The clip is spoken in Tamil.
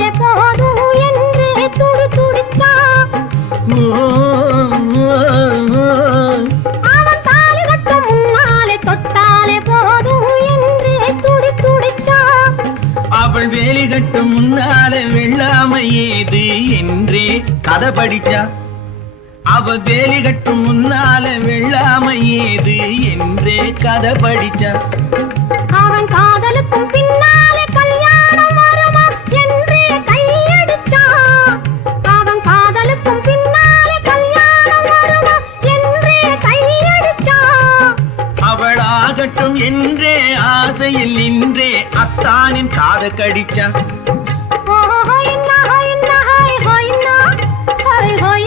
தொட்டாலே போதும் என்று துடி துடிச்சா அவன் தாலி கட்டும் முன்னாலே தொட்டாலே போதும் என்று துடி துடிச்சா அவள் வேலி கட்டும் முன்னாலே வெள்ளாமை ஏது என்றே கதை படிச்சா அவள் வேலி கட்டும் முன்னாலே வெள்ளாமை ஏது என்றே கதை படிச்சா அவன் காதலுக்கும் பின்னாலே கல்யாணம் வருமா என்றே கையடிச்சா அவன் காதலுக்கும் பின்னாலே கல்யாணம் வருமா என்றே கையடிச்சா அவள் ஆகட்டும் என்றே ஆசையில் நின்றே அத்தானின் காத கடிச்சா ஹோய் ஹோய் ஹோய் ஹோய் ஹோய்